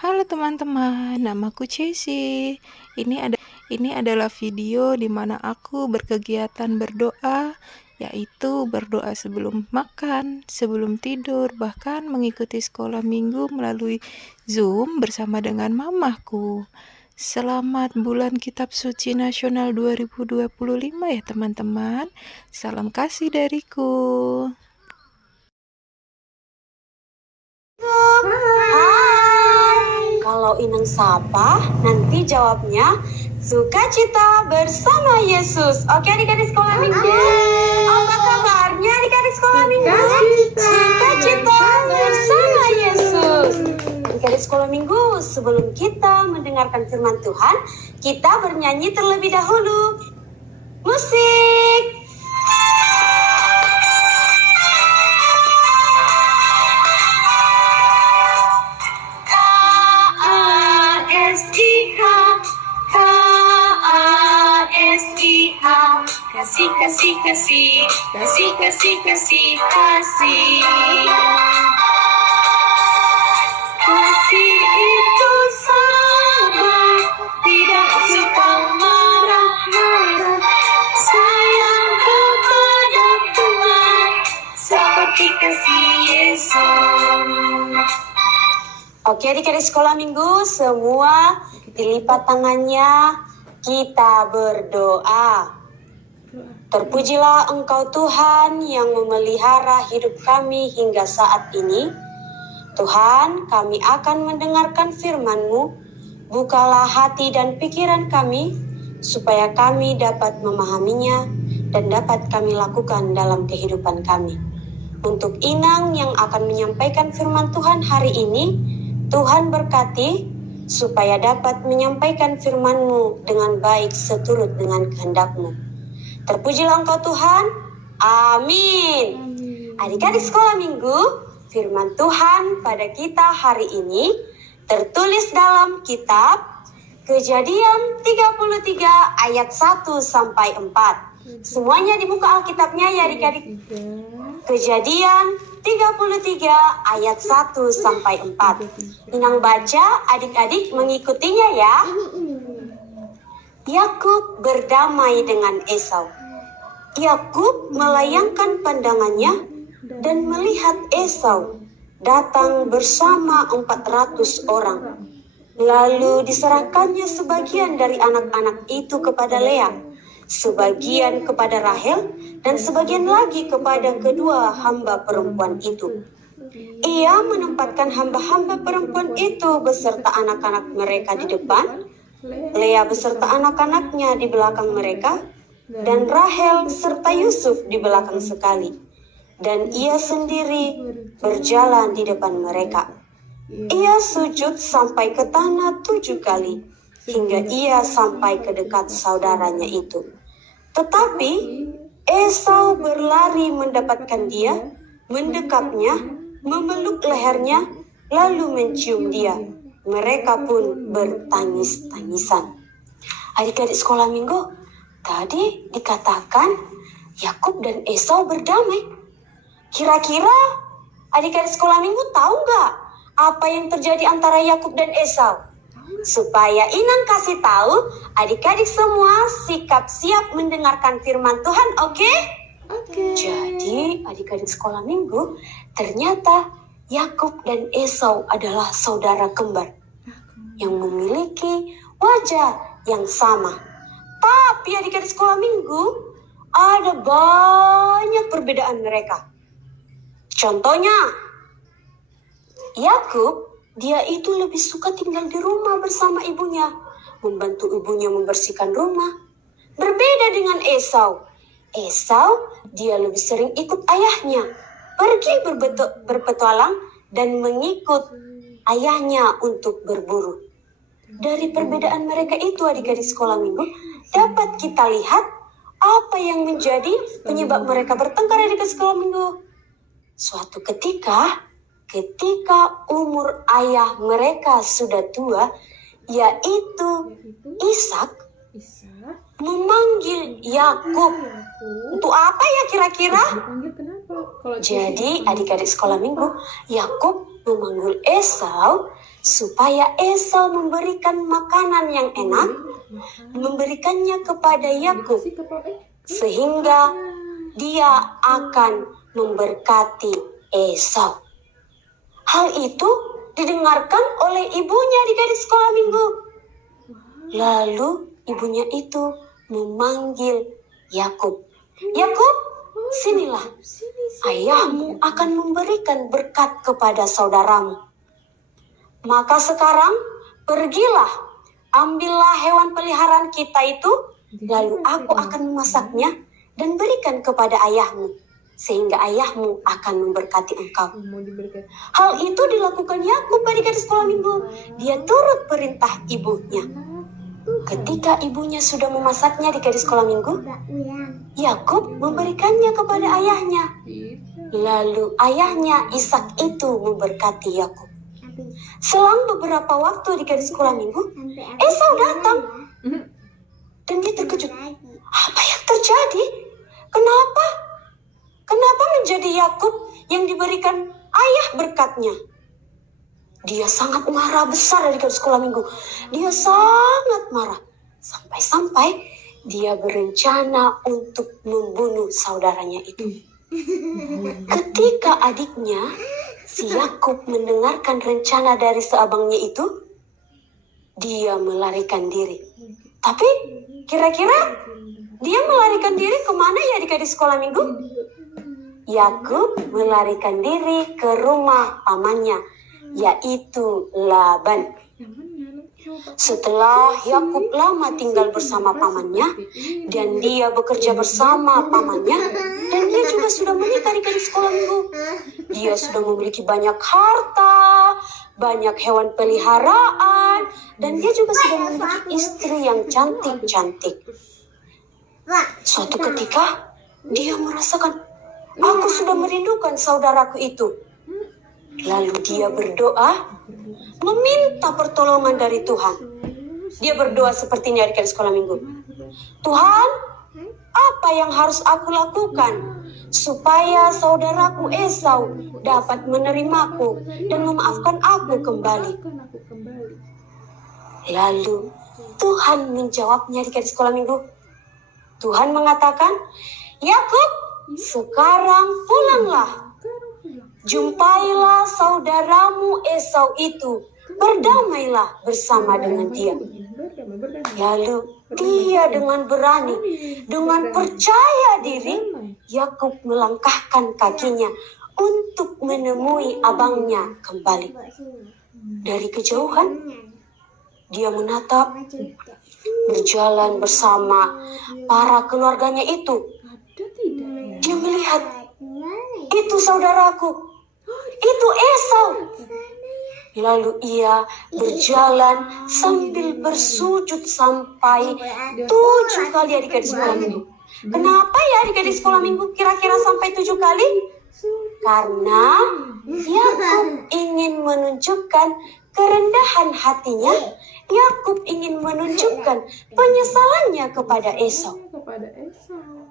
Halo teman-teman, namaku Chelsea. Ini adalah video di mana aku berkegiatan berdoa, yaitu berdoa sebelum makan, sebelum tidur, bahkan mengikuti sekolah minggu melalui Zoom bersama dengan mamaku. Selamat bulan Kitab Suci Nasional 2025 ya teman-teman. Salam kasih dariku. Hai, kalau Inang sapa, nanti jawabnya sukacita bersama Yesus. Oke adik-adik sekolah minggu. Apa kabarnya adik-adik sekolah minggu? Sukacita bersama Yesus. Adik-adik sekolah minggu, sebelum kita mendengarkan firman Tuhan, kita bernyanyi terlebih dahulu. Musik. Kasih, kasih, kasih, kasih, kasih, kasih, kasih. Kasih itu sabar, tidak suka marah-marah. Sayang kepada Tuhan, seperti kasih Yesus. Oke adik-adik sekolah minggu, semua dilipat tangannya, kita berdoa. Terpujilah Engkau Tuhan yang memelihara hidup kami hingga saat ini. Tuhan, kami akan mendengarkan firman-Mu. Bukalah hati dan pikiran kami, supaya kami dapat memahaminya dan dapat kami lakukan dalam kehidupan kami. Untuk Inang yang akan menyampaikan firman Tuhan hari ini, Tuhan berkati, supaya dapat menyampaikan firman-Mu dengan baik seturut dengan kehendak-Mu. Terpujilah Engkau Tuhan. Amin. Adik-adik sekolah minggu, firman Tuhan pada kita hari ini tertulis dalam kitab Kejadian 33 ayat 1 sampai 4. Semuanya di buka Alkitabnya ya adik-adik. Kejadian 33 ayat 1 sampai 4. Inang baca, adik-adik mengikutinya ya. Yakub berdamai dengan Esau. Yakub melayangkan pandangannya dan melihat Esau datang bersama 400 orang. Lalu diserahkannya sebagian dari anak-anak itu kepada Lea, sebagian kepada Rahel, dan sebagian lagi kepada kedua hamba perempuan itu. Ia menempatkan hamba-hamba perempuan itu beserta anak-anak mereka di depan, Lea beserta anak-anaknya di belakang mereka, dan Rahel serta Yusuf di belakang sekali. Dan ia sendiri berjalan di depan mereka. Ia sujud sampai ke tanah 7 kali, hingga ia sampai ke dekat saudaranya itu. Tetapi Esau berlari mendapatkan dia, mendekapnya, memeluk lehernya, lalu mencium dia. Mereka pun bertangis-tangisan. Adik-adik sekolah minggu, tadi dikatakan Yakub dan Esau berdamai. Kira-kira adik-adik sekolah minggu tahu nggak apa yang terjadi antara Yakub dan Esau? Supaya Inang kasih tahu, adik-adik semua siap mendengarkan firman Tuhan, oke? Oke. Jadi adik-adik sekolah minggu, ternyata Yakub dan Esau adalah saudara kembar yang memiliki wajah yang sama. Tapi adik-adik sekolah minggu, ada banyak perbedaan mereka. Contohnya, Yakub, dia itu lebih suka tinggal di rumah bersama ibunya, membantu ibunya membersihkan rumah. Berbeda dengan Esau. Esau, dia lebih sering ikut ayahnya, pergi berpetualang dan mengikut ayahnya untuk berburu. Dari perbedaan mereka itu adik-adik sekolah minggu, dapat kita lihat apa yang menjadi penyebab mereka bertengkar adik-adik sekolah minggu. Suatu ketika umur ayah mereka sudah tua, yaitu Ishak, memanggil Yakub. Untuk apa ya kira-kira? Jadi adik-adik sekolah minggu, Yakub memanggil Esau supaya Esau memberikan makanan yang enak, memberikannya kepada Yakub, sehingga dia akan memberkati Esau. Hal itu didengarkan oleh ibunya adik-adik sekolah minggu. Lalu ibunya itu memanggil Yakub. Yakub, sinilah. Ayahmu akan memberikan berkat kepada saudaramu. Maka sekarang pergilah, ambillah hewan peliharaan kita itu, lalu aku akan memasaknya dan berikan kepada ayahmu, sehingga ayahmu akan memberkati engkau. Hal itu dilakukan Yakub adik-adik sekolah minggu. Dia turut perintah ibunya. Ketika ibunya sudah memasaknya adik-adik sekolah minggu, Yakub memberikannya kepada ayahnya. Lalu ayahnya Ishak itu memberkati Yakub. Selang beberapa waktu adik-adik sekolah minggu, Esau datang. Dan dia terkejut. Apa yang terjadi? Kenapa? Kenapa menjadi Yakub yang diberikan ayah berkatnya? Dia sangat marah besar adik-adik sekolah minggu. Dia sangat marah. Sampai-sampai dia berencana untuk membunuh saudaranya itu. Ketika adiknya, si Yakub mendengarkan rencana dari seabangnya itu, dia melarikan diri. Tapi kira-kira dia melarikan diri kemana ya adik-adik sekolah minggu? Yakub melarikan diri ke rumah pamannya, yaitu Laban. Setelah Yakub lama tinggal bersama pamannya, dan dia bekerja bersama pamannya, dan dia juga sudah menikah di sekolah minggu. Dia sudah memiliki banyak harta, banyak hewan peliharaan, dan dia juga sudah memiliki istri yang cantik-cantik. Suatu ketika, dia merasakan, aku sudah merindukan saudaraku itu. Lalu dia berdoa, meminta pertolongan dari Tuhan. Dia berdoa seperti ini adik-adik sekolah minggu. Tuhan, apa yang harus aku lakukan supaya saudaraku Esau dapat menerimaku dan memaafkan aku kembali? Lalu Tuhan menjawabnya adik-adik sekolah minggu. Tuhan mengatakan, Yakub, sekarang pulanglah. Jumpailah saudaramu Esau itu, berdamailah bersama dengan dia. Lalu dia dengan berani, dengan percaya diri, Yakub melangkahkan kakinya untuk menemui abangnya kembali. Dari kejauhan, dia menatap, berjalan bersama para keluarganya itu. Dia melihat, itu saudaraku, itu Esau. Lalu ia berjalan sambil bersujud sampai 7 kali adik-adik sekolah minggu. Kenapa ya adik-adik sekolah minggu kira-kira sampai 7 kali? Karena Yakub ingin menunjukkan kerendahan hatinya. Yakub ingin menunjukkan penyesalannya kepada Esau.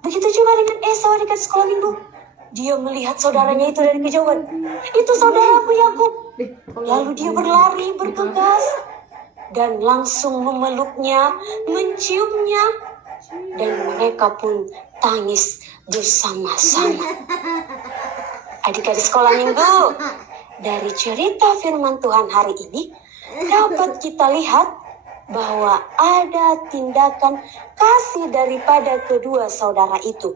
Begitu juga dengan Esau adik-adik sekolah minggu. Dia melihat saudaranya itu dari kejauhan. Itu saudaraku Yakub. Lalu dia berlari bergegas dan langsung memeluknya, menciumnya, dan mereka pun tangis bersama-sama. Adik-adik sekolah minggu, dari cerita firman Tuhan hari ini dapat kita lihat bahwa ada tindakan kasih daripada kedua saudara itu,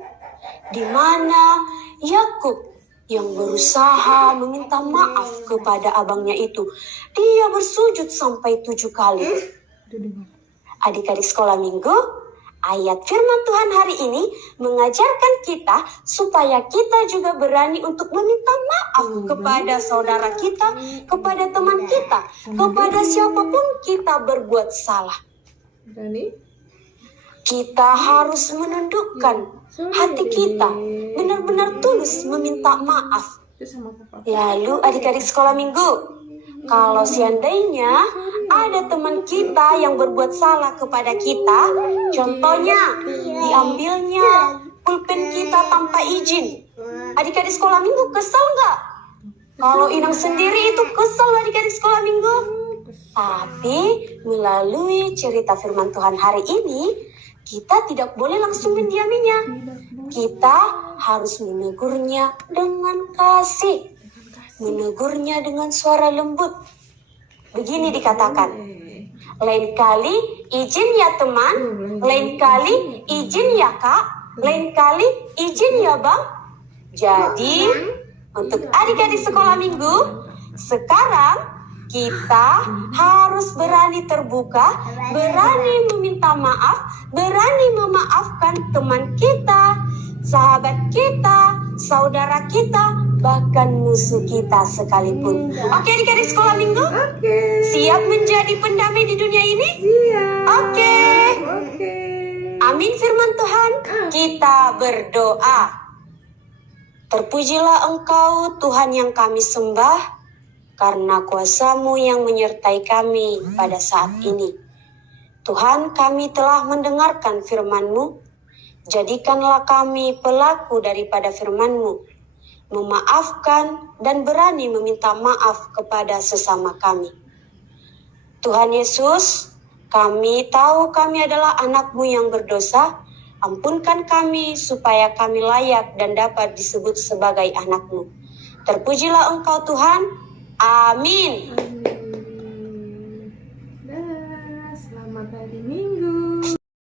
di mana Yakub yang berusaha meminta maaf kepada abangnya itu, dia bersujud sampai 7 kali. Adik-adik sekolah minggu, ayat firman Tuhan hari ini mengajarkan kita supaya kita juga berani untuk meminta maaf kepada saudara kita, kepada teman kita, kepada siapapun kita berbuat salah. Kita harus menundukkan hati kita, benar-benar tulus meminta maaf. Lalu adik-adik sekolah minggu, kalau seandainya ada teman kita yang berbuat salah kepada kita, contohnya diambilnya pulpen kita tanpa izin, adik-adik sekolah minggu kesel nggak? Kalau Inang sendiri itu kesel adik-adik sekolah minggu. Tapi melalui cerita firman Tuhan hari ini, kita tidak boleh langsung mendiaminya. Kita harus menegurnya dengan kasih, menegurnya dengan suara lembut. Begini dikatakan, lain kali izin ya teman, lain kali izin ya kak, lain kali izin ya bang. Jadi untuk adik-adik sekolah minggu, sekarang kita harus berani terbuka, berani meminta maaf, berani memaafkan teman kita, sahabat kita, saudara kita, bahkan musuh kita sekalipun. Oke adik-adik sekolah minggu? Siap menjadi pendamai di dunia ini? Oke. Amin firman Tuhan. Kita berdoa. Terpujilah Engkau Tuhan yang kami sembah, karena kuasa-Mu yang menyertai kami pada saat ini. Tuhan, kami telah mendengarkan firman-Mu. Jadikanlah kami pelaku daripada firman-Mu, memaafkan dan berani meminta maaf kepada sesama kami. Tuhan Yesus, kami tahu kami adalah anak-Mu yang berdosa. Ampunkan kami supaya kami layak dan dapat disebut sebagai anak-Mu. Terpujilah Engkau Tuhan. Amin.